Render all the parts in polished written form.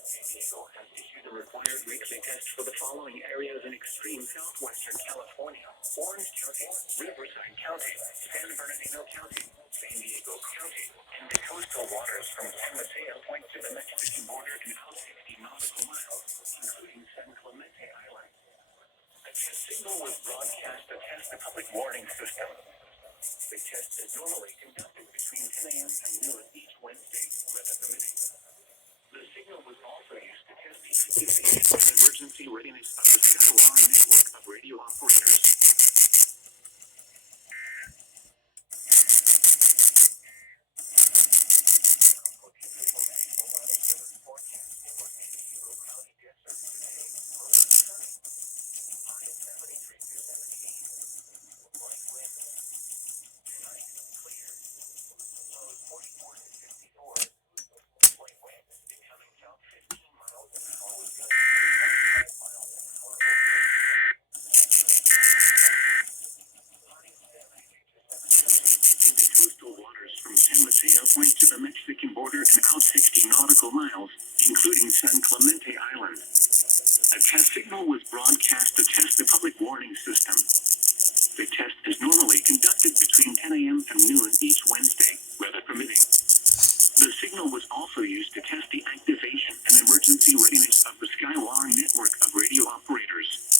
San Diego has issued a required weekly test for the following areas in extreme southwestern California: Orange County, Riverside County, San Bernardino County, San Diego County, and the coastal waters from San Mateo Point to the Mexican border and out 60 nautical miles, including San Clemente Island. A test signal was broadcast to test the public warning system. The test is normally conducted between 10 a.m. and noon each Wednesday, weather permitting. The signal was also used to test the activation and emergency readiness of the Skywire network of radio operators. Point to the Mexican border and out 60 nautical miles, including San Clemente Island. A test signal was broadcast to test the public warning system. The test is normally conducted between 10 a.m. and noon each Wednesday, weather permitting. The signal was also used to test the activation and emergency readiness of the Skywire network of radio operators.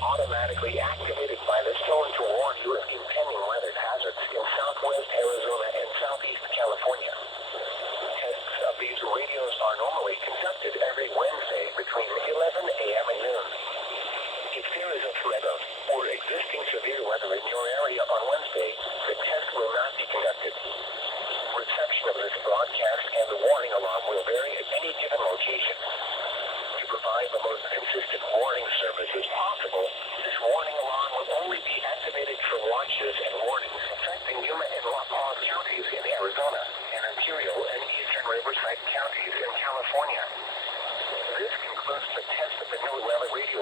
Automatically activated by this tone to warn you of impending weather hazards in southwest Arizona and southeast California. Tests of these radios are normally conducted every Wednesday between 11 a.m. and noon. If there is a threat of or existing severe weather in your area on Wednesday, the test will not be conducted. Reception of this broadcast and the warning alarm will vary at any given location. To provide the most consistent warning services possible, this warning alarm will only be activated for watches and warnings affecting Yuma and La Paz counties in Arizona and Imperial and eastern Riverside counties in California. This concludes the test of the NOAA radio